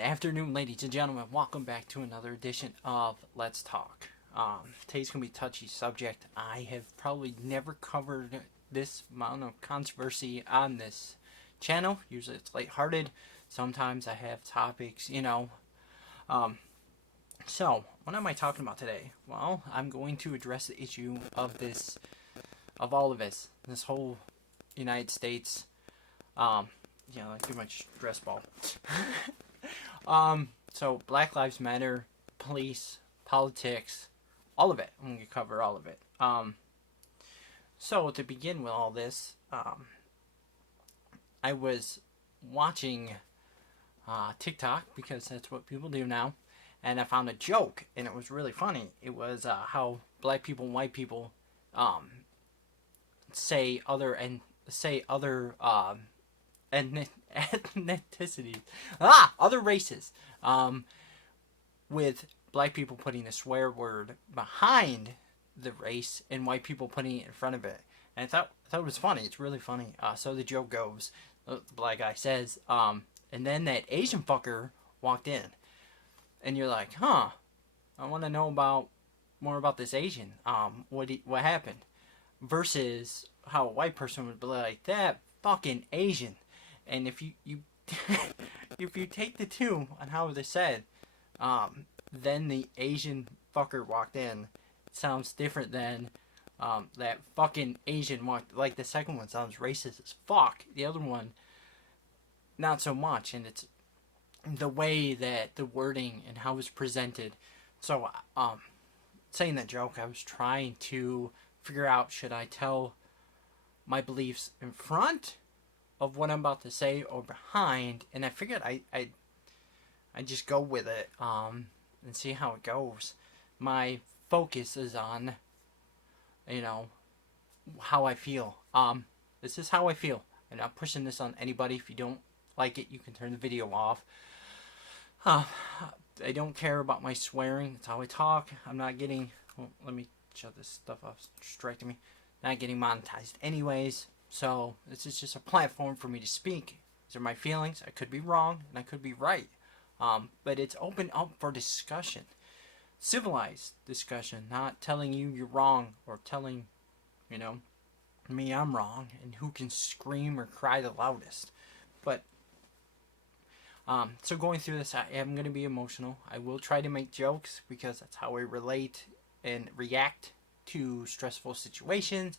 Good afternoon, ladies and gentlemen. Welcome back to another edition of Let's Talk. Today's going to be a touchy subject. I have probably never covered this amount of controversy on this channel. Usually it's lighthearted. Sometimes I have topics. So, what am I talking about today? Well, I'm going to address the issue of all of this whole United States, like too much stress ball. So Black Lives Matter, police, politics, all of it. I'm going to cover all of it. So to begin with all this, I was watching TikTok because that's what people do now, and I found a joke, and it was really funny. It was how black people and white people say other ethnicities, other races, with black people putting the swear word behind the race and white people putting it in front of it. And I thought it was funny. It's really funny. So the joke goes, the black guy says, and then that Asian fucker walked in, and you're like, huh? I want to know more about this Asian. What happened? Versus how a white person would be like, that fucking Asian. And if you if you take the two on how they're said, then the Asian fucker walked in. It sounds different than that fucking Asian walked. Like the second one sounds racist as fuck. The other one, not so much. And it's the way that the wording and how it's presented. So, saying that joke, I was trying to figure out, should I tell my beliefs in front of what I'm about to say or behind, and I figured I just go with it and see how it goes. My focus is on how I feel. This is how I feel. I'm not pushing this on anybody. If you don't like it, you can turn the video off. I don't care about my swearing. That's how I talk. I'm not getting. Well, let me shut this stuff off. It's distracting me. Not getting monetized anyways. So this is just a platform for me to speak. These are my feelings. I could be wrong and I could be right. But it's open up for discussion. Civilized discussion. Not telling you you're wrong or telling, me I'm wrong and who can scream or cry the loudest. But so going through this, I am going to be emotional. I will try to make jokes because that's how I relate and react to stressful situations.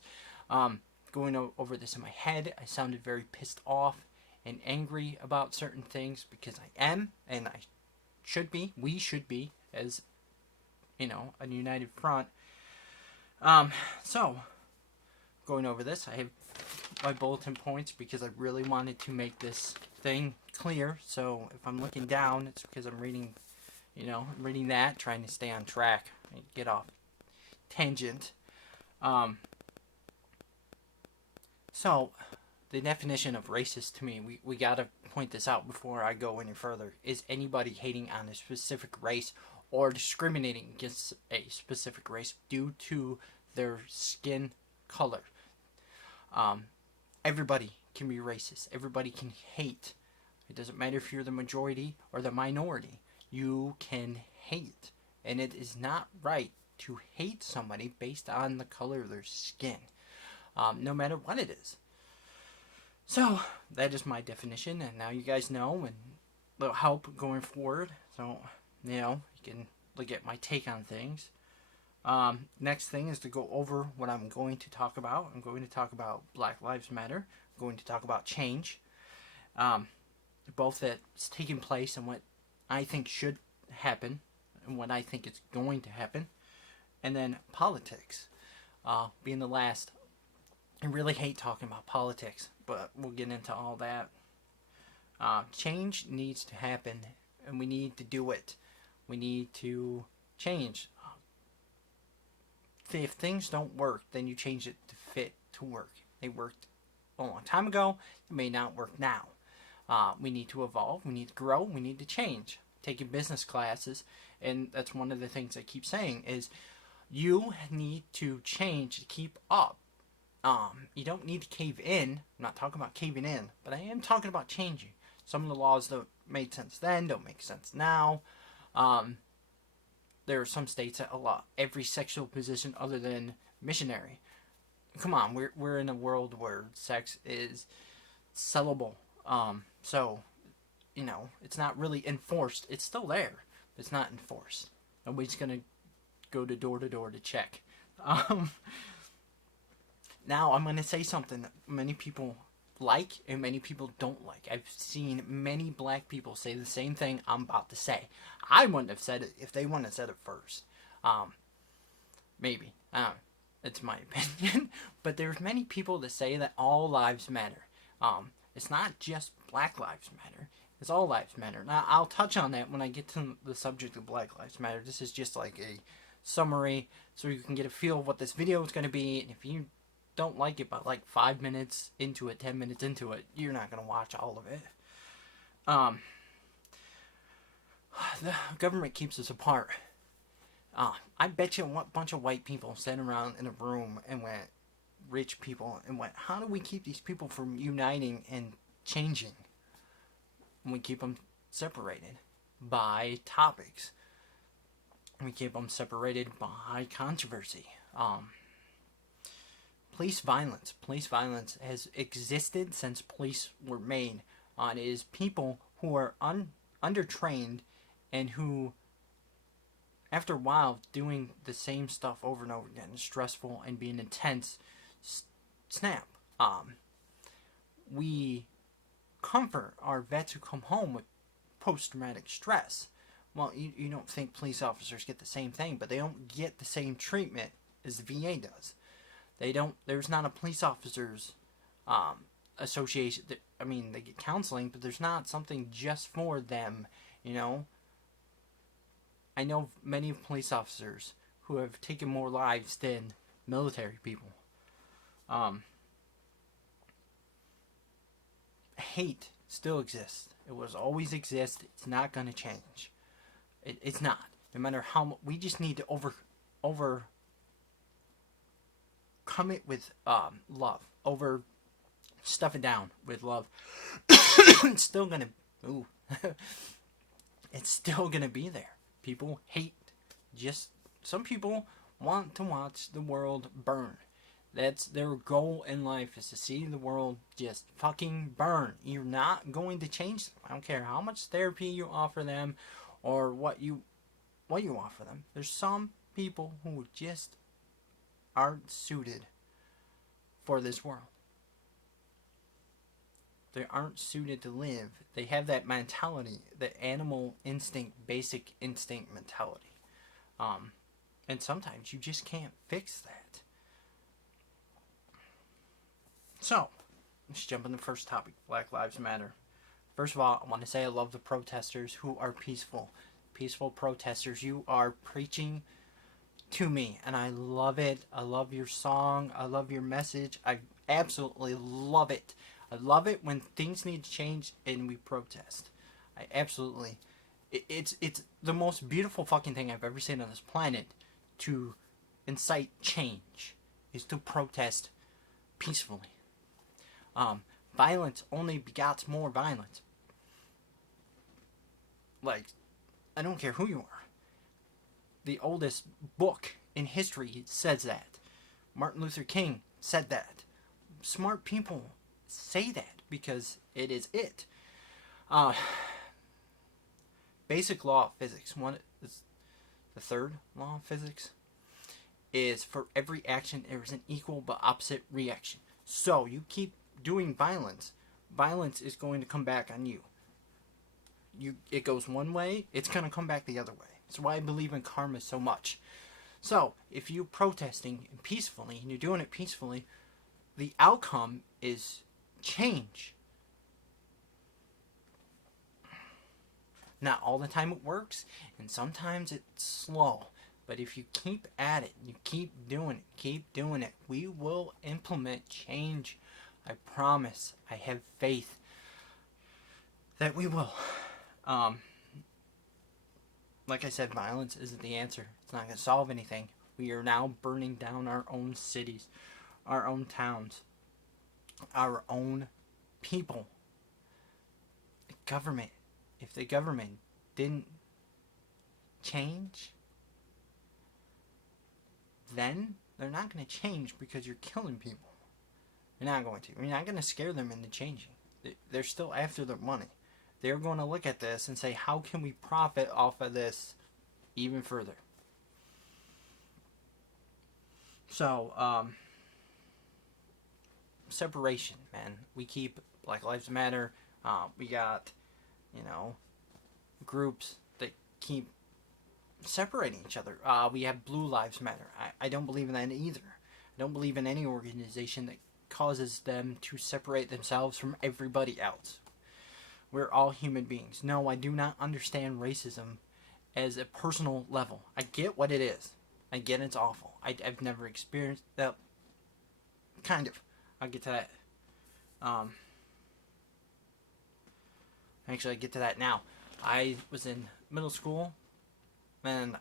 Going over this in my head, I sounded very pissed off and angry about certain things because I am, and I should be. We should be, as a united front. So going over this, I have my bulletin points because I really wanted to make this thing clear. So if I'm looking down, it's because I'm reading, reading that, trying to stay on track and get off tangent. So the definition of racist to me, we gotta point this out before I go any further, is anybody hating on a specific race or discriminating against a specific race due to their skin color. Everybody can be racist. Everybody can hate. It doesn't matter if you're the majority or the minority. You can hate. And it is not right to hate somebody based on the color of their skin. No matter what it is. So, that is my definition, and now you guys know, and it'll help going forward. So, you can look at my take on things. Next thing is to go over what I'm going to talk about. I'm going to talk about Black Lives Matter. I'm going to talk about change. Both that's taking place and what I think should happen, and what I think is going to happen. And then politics. Being the last. I really hate talking about politics, but we'll get into all that. Change needs to happen, and we need to do it. We need to change. If things don't work, then you change it to fit to work. They worked a long time ago. It may not work now. We need to evolve. We need to grow. We need to change. Taking business classes, and that's one of the things I keep saying, is you need to change to keep up. You don't need to cave in. I'm not talking about caving in, but I am talking about changing some of the laws that made sense then, don't make sense now. There are some states that allow every sexual position other than missionary. Come on, we're in a world where sex is sellable. So it's not really enforced. It's still there, but it's not enforced. Nobody's gonna go to door to check. Now I'm gonna say something that many people like and many people don't like. I've seen many black people say the same thing I'm about to say. I wouldn't have said it if they wouldn't have said it first. Maybe. It's my opinion. But there's many people that say that all lives matter. It's not just Black Lives Matter. It's all lives matter. Now, I'll touch on that when I get to the subject of Black Lives Matter. This is just like a summary so you can get a feel of what this video is going to be. And if you don't like it by like 5 minutes into it, 10 minutes into it, you're not going to watch all of it. The government keeps us apart. I bet you a bunch of white people sat around in a room and went, rich people, and went, how do we keep these people from uniting and changing? And we keep them separated by topics. We keep them separated by controversy. Police violence. Police violence has existed since police were made. It is people who are undertrained and who, after a while, doing the same stuff over and over again, stressful and being intense, snap. We comfort our vets who come home with post-traumatic stress. Well, you don't think police officers get the same thing, but they don't get the same treatment as the VA does. They don't. There's not a police officers association. I mean, they get counseling, but there's not something just for them. I know many police officers who have taken more lives than military people. Hate still exists. It will always exist. It's not going to change. It's not. No matter how much, we just need to overcome it with love. Stuff it down with love. It's still gonna. It's still gonna be there. People hate. Some people want to watch the world burn. That's their goal in life, is to see the world just fucking burn. You're not going to change them. I don't care how much therapy you offer them or what you offer them. There's some people who just aren't suited for this world. They aren't suited to live. They have that mentality, the animal instinct, basic instinct mentality. And sometimes you just can't fix that. So, let's jump in the first topic, Black Lives Matter. First of all, I want to say I love the protesters who are peaceful. Peaceful protesters, you are preaching to me, and I love it. I love your song. I love your message. I absolutely love it. I love it when things need to change and we protest. I absolutely... It's the most beautiful fucking thing I've ever seen on this planet to incite change, is to protest peacefully. Violence only begets more violence. Like, I don't care who you are. The oldest book in history says that. Martin Luther King said that. Smart people say that because it is it. Basic law of physics. One is the third law of physics. Is for every action there is an equal but opposite reaction. So you keep doing violence, violence is going to come back on you. It goes one way, it's going to come back the other way. That's why I believe in karma so much. So if you're protesting peacefully and you're doing it peacefully, the outcome is change. Not all the time it works, and sometimes it's slow. But if you keep at it, you keep doing it, we will implement change. I promise. I have faith that we will. Like I said, violence isn't the answer. It's not going to solve anything. We are now burning down our own cities, our own towns, our own people. The government if the government didn't change, then they're not going to change because you're killing people. You're not going to. You're not going to scare them into changing. They're still after their money. They're going to look at this and say, how can we profit off of this even further? So, separation, man. We keep Black Lives Matter. We got, groups that keep separating each other. We have Blue Lives Matter. I don't believe in that either. I don't believe in any organization that causes them to separate themselves from everybody else. We're all human beings. No, I do not understand racism as a personal level. I get what it is. I get it's awful. I've never experienced that. Kind of. I'll get to that. Actually, I get to that now. I was in middle school, and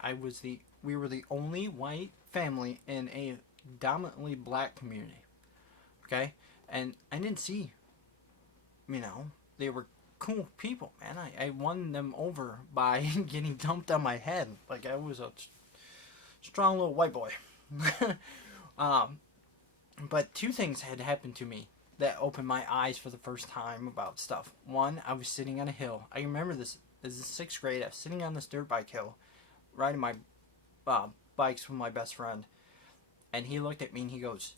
we were the only white family in a dominantly black community. Okay? And I didn't see, they were cool people, man. I won them over by getting dumped on my head. Like, I was a strong little white boy. But two things had happened to me that opened my eyes for the first time about stuff. One, I was sitting on a hill. I remember this. This is 6th grade. I was sitting on this dirt bike hill, riding my bikes with my best friend. And he looked at me and he goes,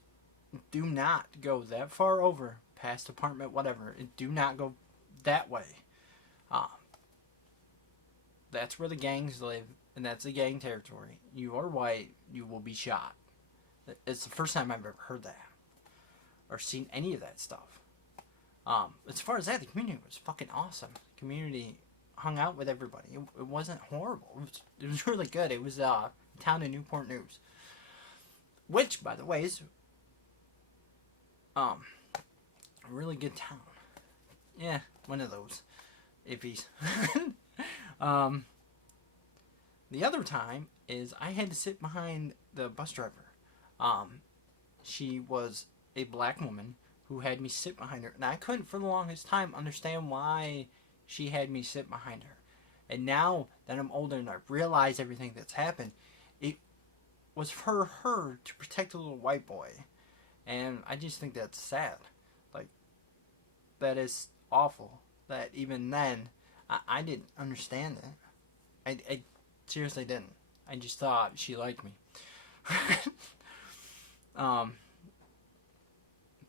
do not go that far over past apartment whatever. And do not go that way. That's where the gangs live, and that's the gang territory. You are white, you will be shot. It's the first time I've ever heard that or seen any of that stuff. As far as that, the community was fucking awesome. The community hung out with everybody. It wasn't horrible. It was really good. It was a town in Newport News, which, by the way, is a really good town. Yeah, one of those iffies. The other time is I had to sit behind the bus driver. She was a black woman who had me sit behind her, and I couldn't for the longest time understand why she had me sit behind her. And now that I'm older and I realize everything that's happened, it was for her to protect a little white boy. And I just think that's sad. Like, that is awful. That even then, I didn't understand it. I seriously didn't. I just thought she liked me.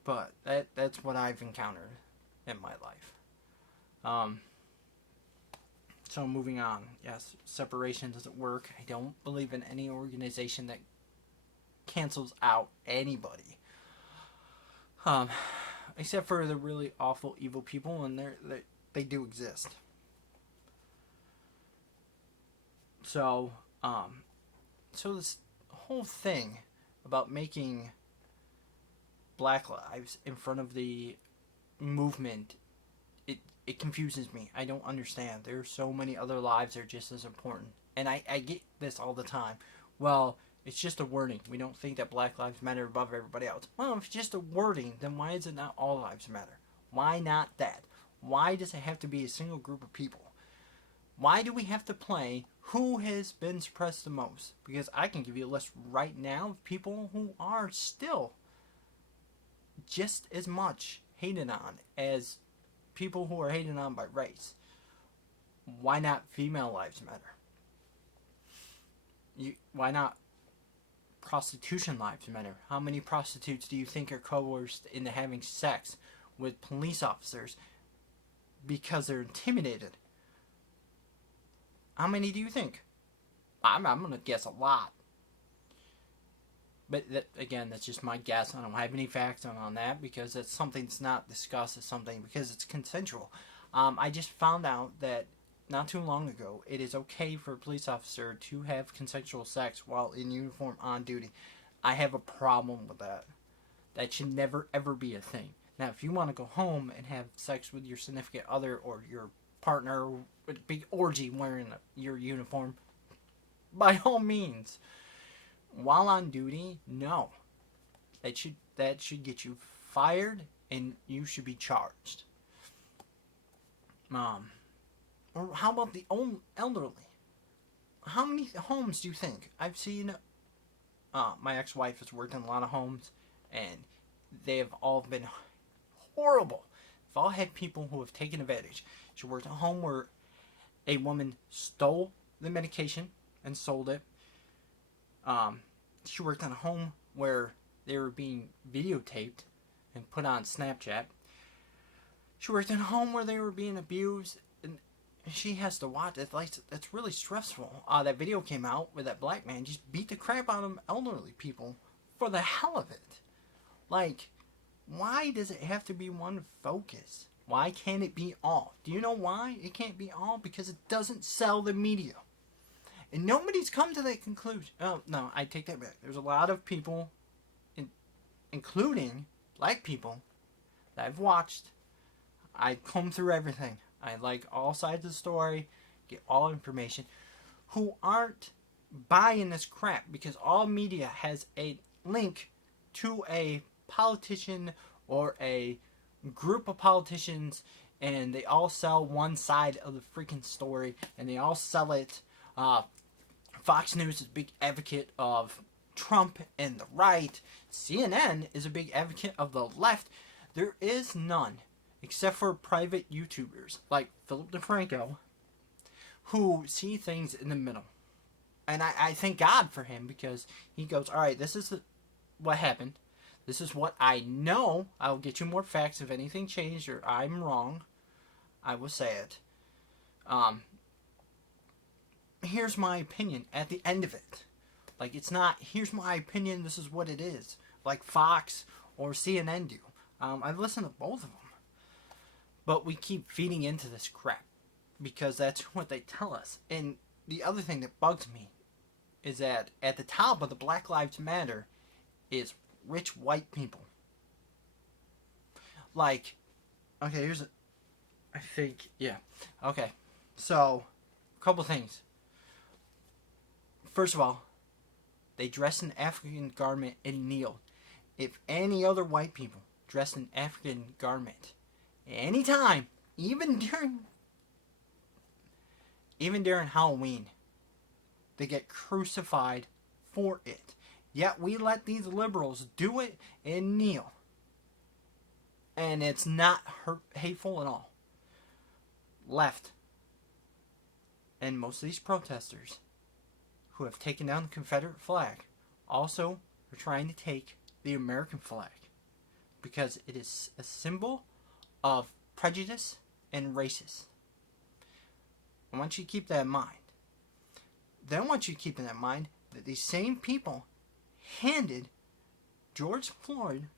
But that's what I've encountered in my life. So moving on. Yes, separation doesn't work. I don't believe in any organization that cancels out anybody. Except for the really awful, evil people, and they do exist. So this whole thing about making Black Lives in front of the movement, it confuses me. I don't understand. There are so many other lives that are just as important. And I get this all the time. Well, it's just a wording. We don't think that Black Lives Matter above everybody else. Well, if it's just a wording, then why is it not all lives matter? Why not that? Why does it have to be a single group of people? Why do we have to play who has been suppressed the most? Because I can give you a list right now of people who are still just as much hated on as people who are hated on by race. Why not female lives matter? Why not prostitution lives matter? How many prostitutes do you think are coerced into having sex with police officers because they're intimidated? How many do you think? I'm going to guess a lot. But again, that's just my guess. I don't have any facts on that because it's something that's not discussed as something because it's consensual. I just found out that not too long ago, it is okay for a police officer to have consensual sex while in uniform on duty. I have a problem with that. That should never ever be a thing. Now, if you want to go home and have sex with your significant other or your partner with a big orgy wearing your uniform, by all means. While on duty, no. That should get you fired and you should be charged. Or how about the old elderly? How many homes do you think? I've seen, my ex-wife has worked in a lot of homes, and they have all been horrible. They've all had people who have taken advantage. She worked at a home where a woman stole the medication and sold it. She worked in a home where they were being videotaped and put on Snapchat. She worked in a home where they were being abused, and she has to watch it. Like, it's really stressful. That video came out where that black man just beat the crap out of elderly people for the hell of it. Like, why does it have to be one focus? Why can't it be all? Do you know why it can't be all? Because it doesn't sell the media. And nobody's come to that conclusion. Oh, no, I take that back. There's a lot of people, including black people, that I've watched. I comb through everything. I like all sides of the story, get all information, who aren't buying this crap because all media has a link to a politician or a group of politicians, and they all sell one side of the freaking story, and they all sell it. Fox News is a big advocate of Trump and the right. CNN is a big advocate of the left. There is none, except for private YouTubers like Philip DeFranco, who see things in the middle. And I thank God for him, because he goes, all right, this is what happened. This is what I know. I'll get you more facts if anything changed or I'm wrong. I will say it. Here's my opinion at the end of it. Like, it's not, here's my opinion, this is what it is. Like Fox or CNN do. I've listened to both of them. But we keep feeding into this crap, because that's what they tell us. And the other thing that bugs me is that at the top of the Black Lives Matter is rich white people. Like, okay, okay. So, a couple things. First of all, they dressed in African garment and kneeled. If any other white people dressed in African garment, anytime, even during Halloween, they get crucified for it. Yet we let these liberals do it and kneel. And it's not hateful at all. Left. And most of these protesters who have taken down the Confederate flag also are trying to take the American flag, because it is a symbol of prejudice and racism. I want you to keep that in mind. Then I want you to keep in mind that these same people handed George Floyd,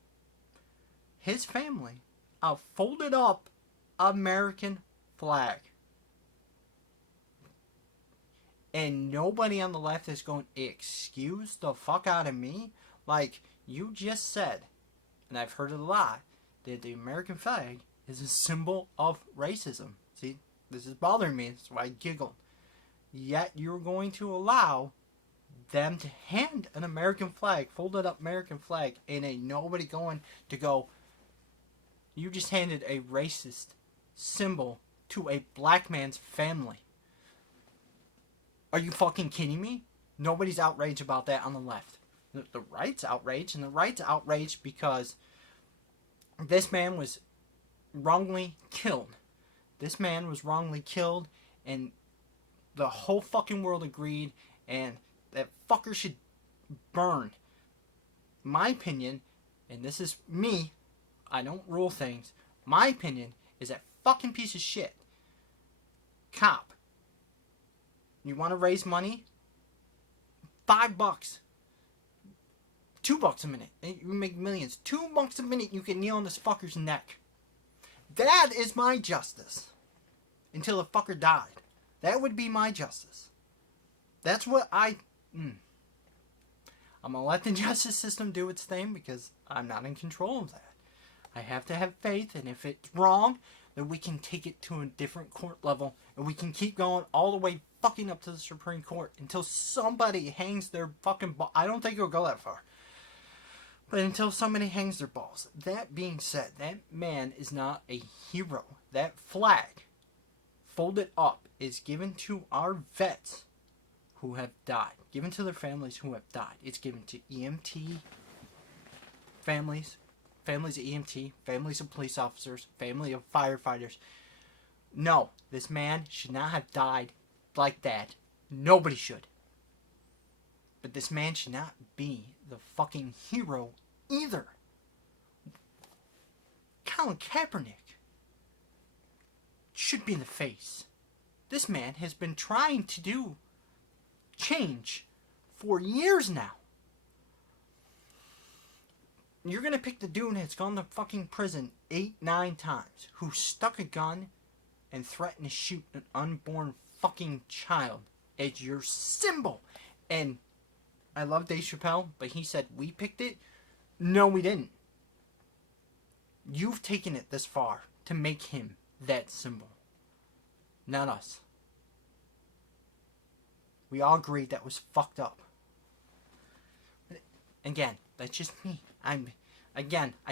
his family, a folded up American flag. And nobody on the left is going, excuse the fuck out of me? Like, you just said, and I've heard it a lot, that the American flag is a symbol of racism. See, this is bothering me. That's why I giggled. Yet you're going to allow them to hand an American flag, folded up American flag, and ain't nobody going to go, you just handed a racist symbol to a black man's family. Are you fucking kidding me? Nobody's outraged about that on the left. The right's outraged, and the right's outraged because this man was wrongly killed. This man was wrongly killed, and the whole fucking world agreed, and that fucker should burn. My opinion, and this is me, I don't rule things, my opinion is that fucking piece of shit cop. You want to raise money? $5. $2 a minute. You make millions. $2 a minute, you can kneel on this fucker's neck. That is my justice. Until the fucker died. That would be my justice. That's what I'm going to let the justice system do its thing, because I'm not in control of that. I have to have faith, and if it's wrong, then we can take it to a different court level, and we can keep going all the way fucking up to the Supreme Court until somebody hangs their fucking I don't think it'll go that far. But until somebody hangs their balls. That being said, that man is not a hero. That flag folded up is given to our vets who have died. Given to their families who have died. It's given to EMT families, families of EMT, families of police officers, family of firefighters. No, this man should not have died like that. Nobody should. But this man should not be the fucking hero either. Colin Kaepernick should be in the face. This man has been trying to do change for years now. You're gonna pick the dude that's gone to fucking prison 8-9 times, who stuck a gun and threatened to shoot an unborn fucking child as your symbol. And I love Dave Chappelle, but he said we picked it. No, we didn't. You've taken it this far to make him that symbol. Not us. We all agreed that was fucked up. Again, that's just me. I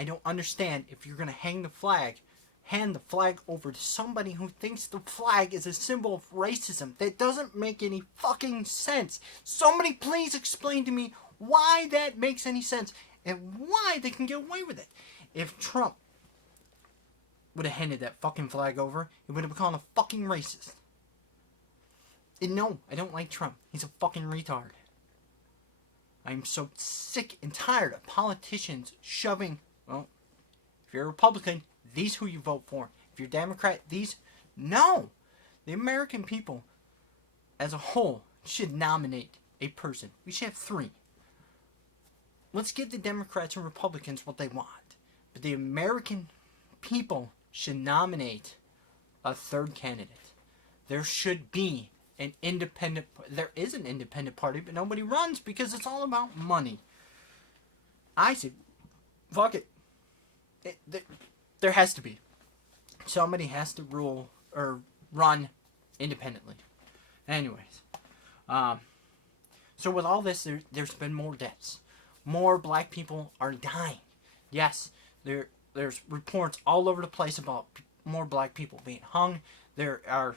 don't understand if you're going to hand the flag over to somebody who thinks the flag is a symbol of racism. That doesn't make any fucking sense. Somebody please explain to me why that makes any sense and why they can get away with it. If Trump would have handed that fucking flag over, it would have become a fucking racist. And no, I don't like Trump. He's a fucking retard. I'm so sick and tired of politicians shoving, well, if you're a Republican, these who you vote for. If you're Democrat, these. No! The American people, as a whole, should nominate a person. We should have 3. Let's give the Democrats and Republicans what they want. But the American people should nominate a 3rd candidate. There should be an independent. There is an independent party, but nobody runs because it's all about money. I say, fuck it. There has to be. Somebody has to rule or run independently. Anyways. So with all this, there's been more deaths. More black people are dying. Yes, there's reports all over the place about more black people being hung. There are...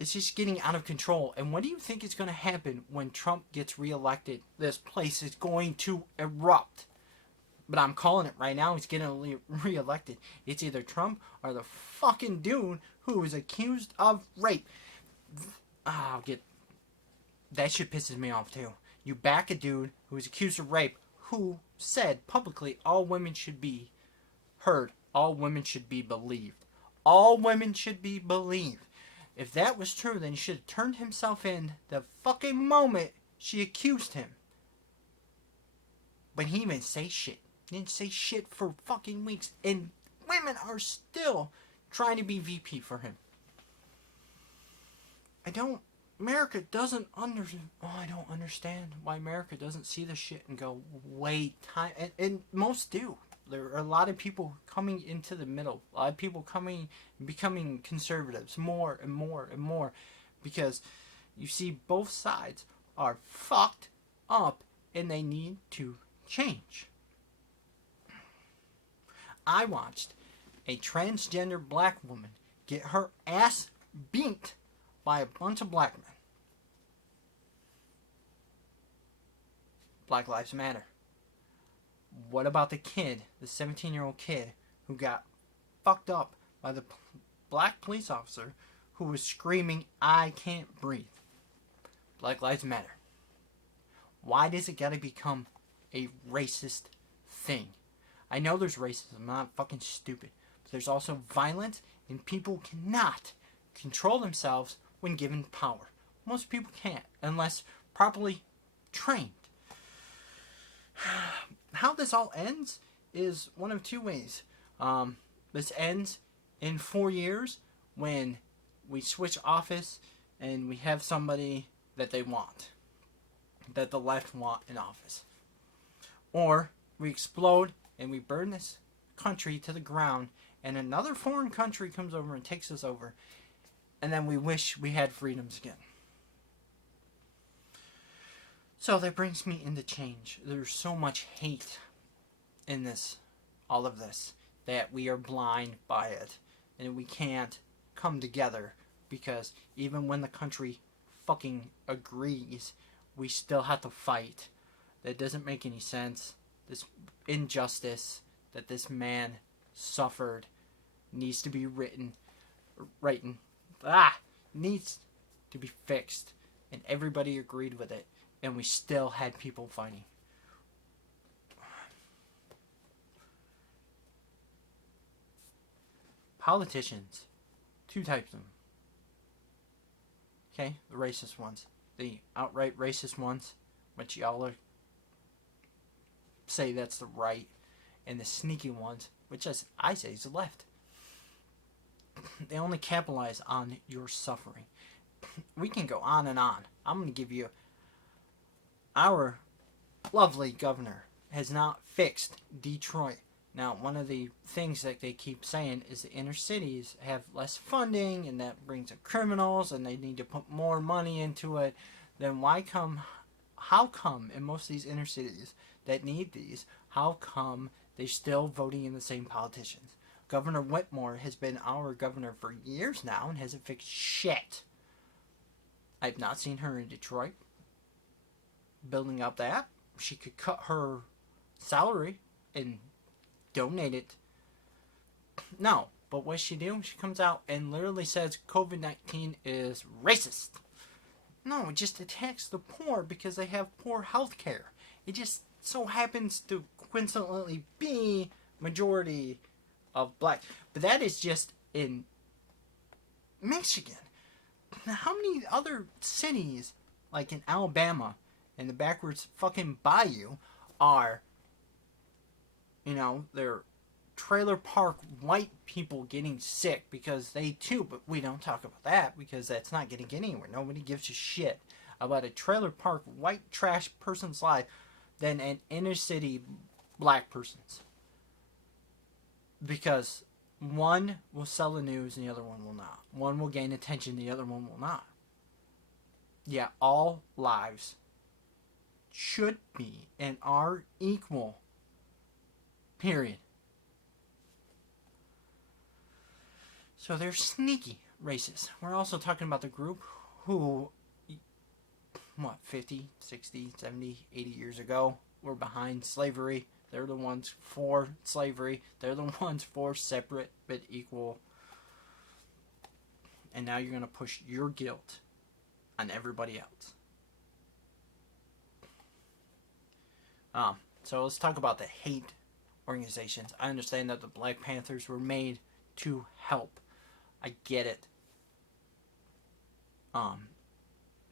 It's just getting out of control. And what do you think is going to happen when Trump gets reelected? This place is going to erupt. But I'm calling it right now. He's getting reelected. It's either Trump or the fucking dude who is accused of rape. That shit pisses me off too. You back a dude who is accused of rape who said publicly all women should be heard. All women should be believed. All women should be believed. If that was true, then he should have turned himself in the fucking moment she accused him. But he didn't say shit. He didn't say shit for fucking weeks. And women are still trying to be VP for him. America doesn't understand. I don't understand why America doesn't see the shit and go, wait, time. And most do. There are a lot of people coming into the middle. A lot of people becoming conservatives more and more and more. Because you see both sides are fucked up and they need to change. I watched a transgender black woman get her ass beat by a bunch of black men. Black Lives Matter. What about the kid, the 17-year-old kid, who got fucked up by the black police officer who was screaming, "I can't breathe"? Black Lives Matter. Why does it gotta become a racist thing? I know there's racism, I'm not fucking stupid. But there's also violence, and people cannot control themselves when given power. Most people can't, unless properly trained. How this all ends is one of 2 ways. This ends in 4 years when we switch office and we have somebody that they want, that the left want in office. Or we explode and we burn this country to the ground and another foreign country comes over and takes us over, and then we wish we had freedoms again. So that brings me into change. There's so much hate in this, all of this, that we are blind by it. And we can't come together, because even when the country fucking agrees, we still have to fight. That doesn't make any sense. This injustice that this man suffered needs to be needs to be fixed. And everybody agreed with it. And we still had people fighting. Politicians. Two types of them. Okay? The racist ones. The outright racist ones, which y'all are say that's the right. And the sneaky ones, which I say is the left. They only capitalize on your suffering. We can go on and on. I'm going to give you... Our lovely governor has not fixed Detroit. Now, one of the things that they keep saying is the inner cities have less funding, and that brings in criminals, and they need to put more money into it. Then how come in most of these inner cities that need these, how come they're still voting in the same politicians? Governor Whitmore has been our governor for years now and hasn't fixed shit. I've not seen her in Detroit building up that. She could cut her salary and donate it. No, but what she do? She comes out and literally says COVID-19 is racist. No, it just attacks the poor because they have poor health care. It just so happens to coincidentally be majority of black. But that is just in Michigan. Now, how many other cities, like in Alabama, and the backwards fucking bayou, are, they're trailer park white people getting sick because they too, but we don't talk about that because that's not getting anywhere. Nobody gives a shit about a trailer park white trash person's life than an inner city black person's. Because one will sell the news and the other one will not. One will gain attention, the other one will not. Yeah, all lives should be and are equal. Period. So they're sneaky racists. We're also talking about the group who, 50, 60, 70, 80 years ago were behind slavery. They're the ones for slavery. They're the ones for separate but equal. And now you're going to push your guilt on everybody else. So let's talk about the hate organizations. I understand that the Black Panthers were made to help. I get it.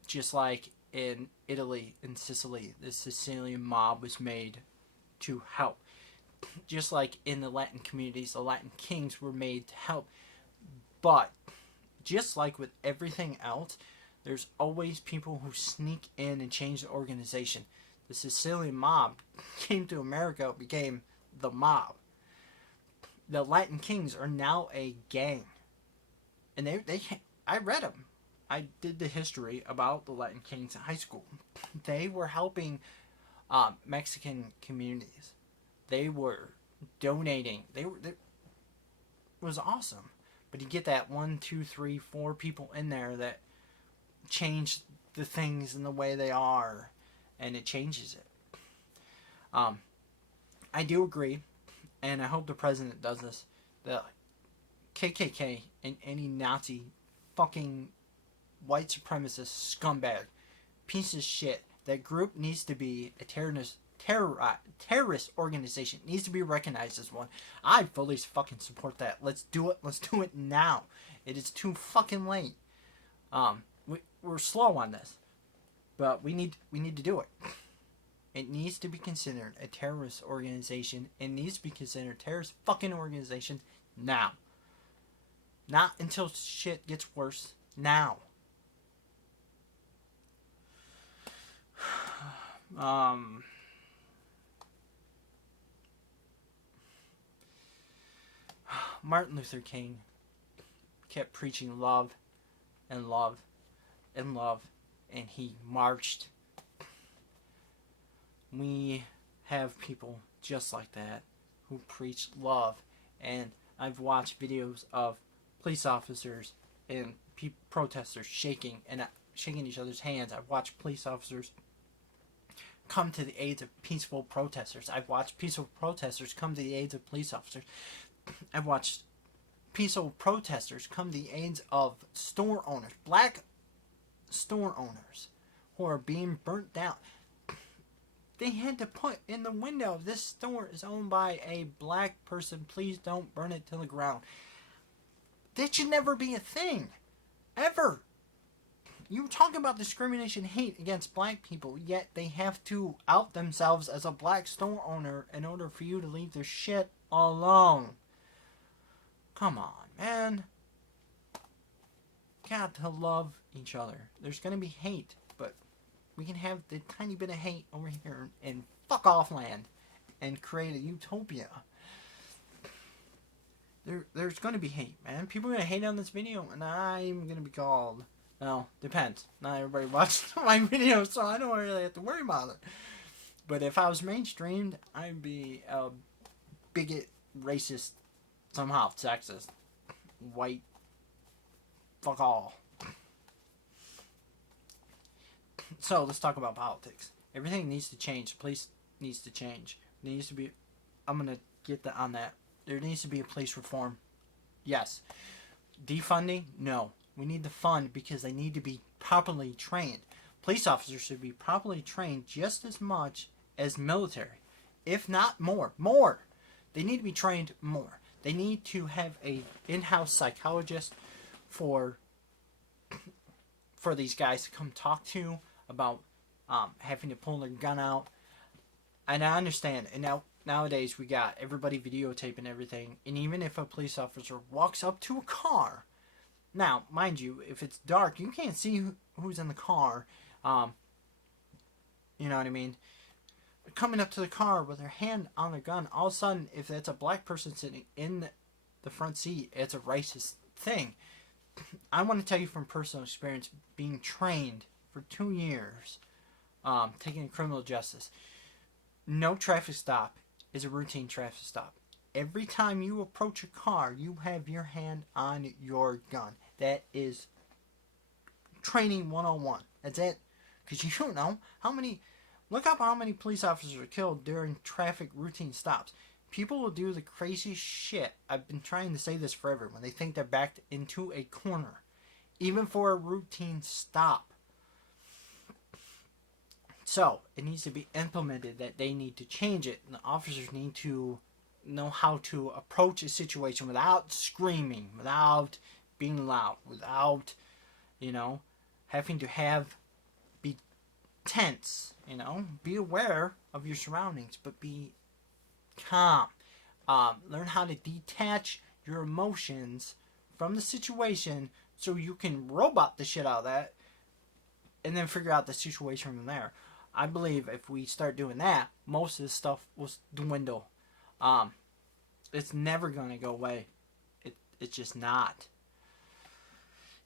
Just like in Italy and Sicily, the Sicilian mob was made to help. Just like in the Latin communities, the Latin kings were made to help. But just like with everything else, there's always people who sneak in and change the organization. The Sicilian mob came to America, became the mob. The Latin kings are now a gang. And I read them. I did the history about the Latin kings in high school. They were helping Mexican communities. They were donating. It was awesome. But you get that 1, 2, 3, 4 people in there that change the things in the way they are, and it changes it. I do agree, and I hope the president does this. The KKK and any Nazi fucking white supremacist scumbag piece of shit, that group needs to be a terrorist organization. It needs to be recognized as one. I fully fucking support that. Let's do it. Let's do it now. It is too fucking late. We're slow on this, but we need to do it. It needs to be considered a terrorist organization. It needs to be considered a terrorist fucking organization now. Not until shit gets worse. Now. Martin Luther King kept preaching love and love and love, and he marched. We have people just like that who preach love, and I've watched videos of police officers and protesters shaking and shaking each other's hands. I've watched police officers come to the aid of peaceful protesters. I've watched peaceful protesters come to the aid of police officers. I've watched peaceful protesters come to the aid of store owners, black store owners, who are being burnt down. They had to put in the window, this store is owned by a black person, please don't burn it to the ground. That should never be a thing. Ever. You talk about discrimination, hate against black people, yet they have to out themselves as a black store owner in order for you to leave their shit alone. Come on, man. Got to love each other. There's gonna be hate, but we can have the tiny bit of hate over here in fuck off land and create a utopia. There's gonna be hate, man. People are gonna hate on this video, and I'm gonna be called. Well, depends. Not everybody watches my videos, so I don't really have to worry about it. But if I was mainstreamed, I'd be a bigot, racist, somehow sexist, white, fuck all. So let's talk about politics. Everything needs to change. The police needs to change. There needs to be. I'm gonna get on that. There needs to be a police reform. Yes. Defunding? No. We need the fund because they need to be properly trained. Police officers should be properly trained just as much as military, if not more. More. They need to be trained more. They need to have a in-house psychologist for these guys to come talk to about having to pull their gun out. And I understand. And nowadays we got everybody videotaping everything. And even if a police officer walks up to a car, now mind you, if it's dark, you can't see who's in the car. You know what I mean? Coming up to the car with their hand on their gun, all of a sudden, if that's a black person sitting in the front seat, it's a racist thing. I want to tell you from personal experience, being trained for 2 years, taking criminal justice. No traffic stop is a routine traffic stop. Every time you approach a car, you have your hand on your gun. That is training 101. That's it. Because you don't know how many... Look up how many police officers are killed during traffic routine stops. People will do the craziest shit. I've been trying to say this forever. When they think they're backed into a corner. Even for a routine stop. So, it needs to be implemented that they need to change it. And the officers need to know how to approach a situation without screaming, without being loud, without, having to be tense, be aware of your surroundings, but be calm. Learn how to detach your emotions from the situation so you can robot the shit out of that and then figure out the situation from there. I believe if we start doing that, most of this stuff will dwindle. It's never going to go away. It's just not.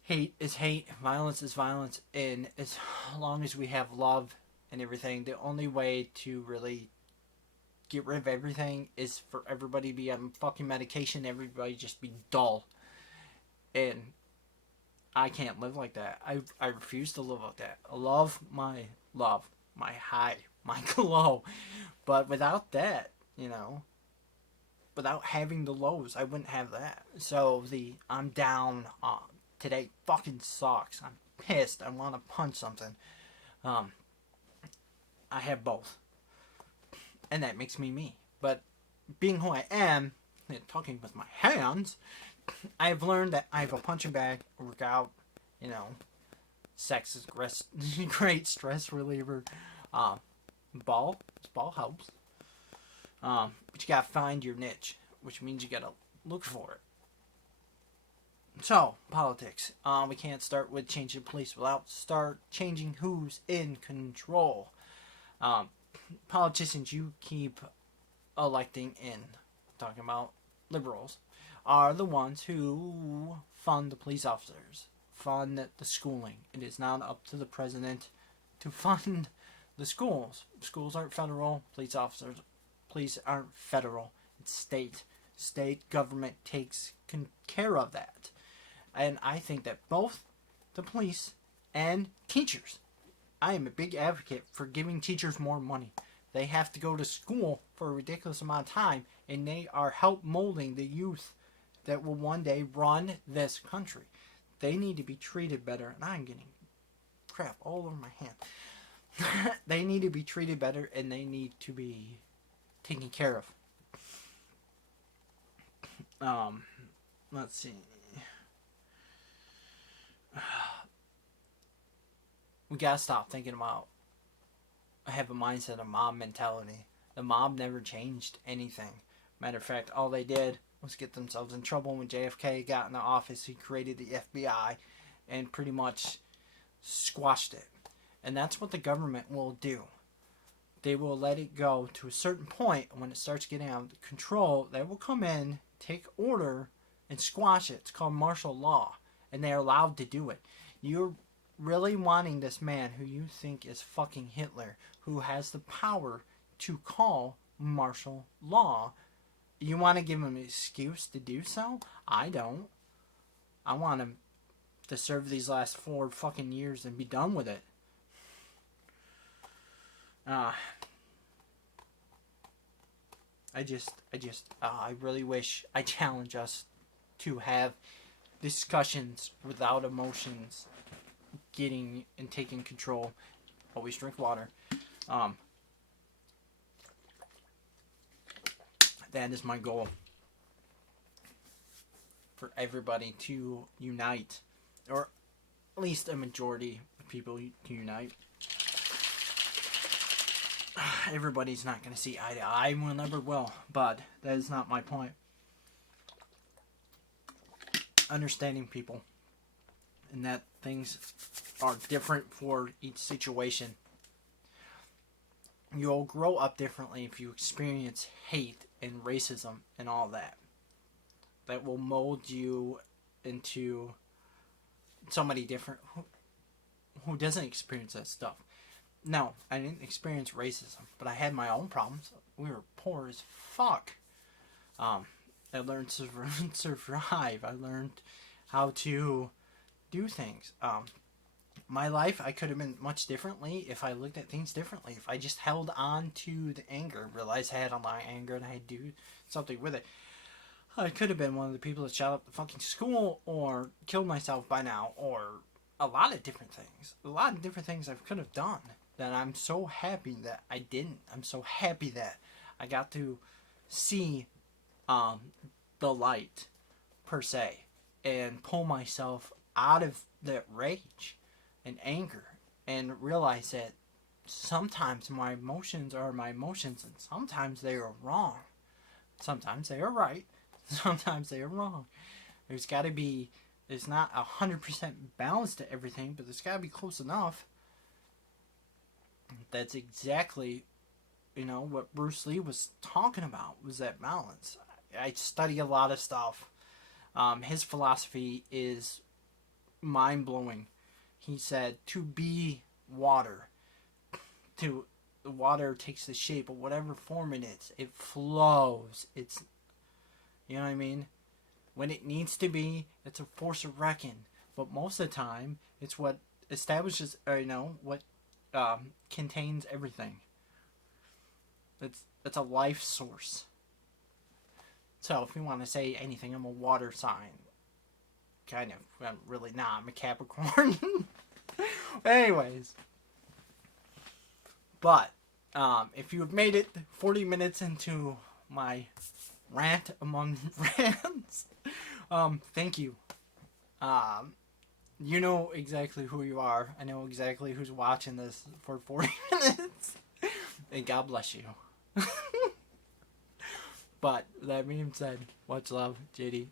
Hate is hate. Violence is violence. And as long as we have love and everything, the only way to really get rid of everything is for everybody to be on fucking medication. Everybody just be dull. And I can't live like that. I refuse to live like that. I love, my high, my low. But without that, without having the lows, I wouldn't have that. So I'm down. Today fucking sucks. I'm pissed. I want to punch something. I have both. And that makes me me. But being who I am, and talking with my hands, I've learned that I have a punching bag, work out, sex is great stress reliever. Ball helps. But you gotta find your niche, which means you gotta look for it. So, politics. We can't start with changing police without start changing who's in control. Politicians you keep electing in, talking about liberals, are the ones who fund the police officers, fund the schooling. It is not up to the president to fund the schools. Schools aren't federal. Police aren't federal. It's state. State government takes care of that. And I think that both the police and teachers, I am a big advocate for giving teachers more money. They have to go to school for a ridiculous amount of time, and they are help molding the youth that will one day run this country. They need to be treated better, and I'm getting crap all over my hand. They need to be treated better, and they need to be taken care of. Let's see. We gotta stop thinking about have a mindset of mob mentality. The mob never changed anything. Matter of fact, all they did was get themselves in trouble when JFK got in the office. He created the FBI and pretty much squashed it. And that's what the government will do. They will let it go to a certain point. When it starts getting out of control, they will come in, take order, and squash it. It's called martial law. And they're allowed to do it. You're really wanting this man who you think is fucking Hitler, who has the power to call martial law. You want to give him an excuse to do so? I don't. I want him to serve these last 4 fucking years and be done with it. I really wish, I challenge us to have discussions without emotions getting and taking control. Always drink water. That is my goal. For everybody to unite. Or at least a majority of people to unite. Everybody's not going to see eye to eye. We never will. But that is not my point. Understanding people. And that things are different for each situation. You'll grow up differently if you experience hate and racism and all that. That will mold you into somebody different who doesn't experience that stuff. No, I didn't experience racism, but I had my own problems. We were poor as fuck. I learned to survive. I learned how to do things. My life, I could have been much differently if I looked at things differently. If I just held on to the anger, realized I had a lot of anger and I had to do something with it. I could have been one of the people that shot up the fucking school or killed myself by now, or a lot of different things. A lot of different things I could have done that I'm so happy that I didn't. I'm so happy that I got to see the light, per se, and pull myself out of that rage and anger and realize that sometimes my emotions are my emotions and sometimes they are wrong. Sometimes they are right. Sometimes they are wrong. There's not 100% balance to everything, but there's got to be close enough. That's exactly, what Bruce Lee was talking about, was that balance. I study a lot of stuff. His philosophy is mind-blowing. He said, to be water, the water takes the shape of whatever form it is. It flows. It's, you know what I mean? When it needs to be, it's a force of reckon. But most of the time, it's what establishes, what contains everything. It's a life source. So if you want to say anything, I'm a water sign. Kind of. I'm really not. I'm a Capricorn. Anyways. But, if you have made it 40 minutes into my rant among rants, thank you. You know exactly who you are. I know exactly who's watching this for 40 minutes. And God bless you. But, that being said, much love, JD.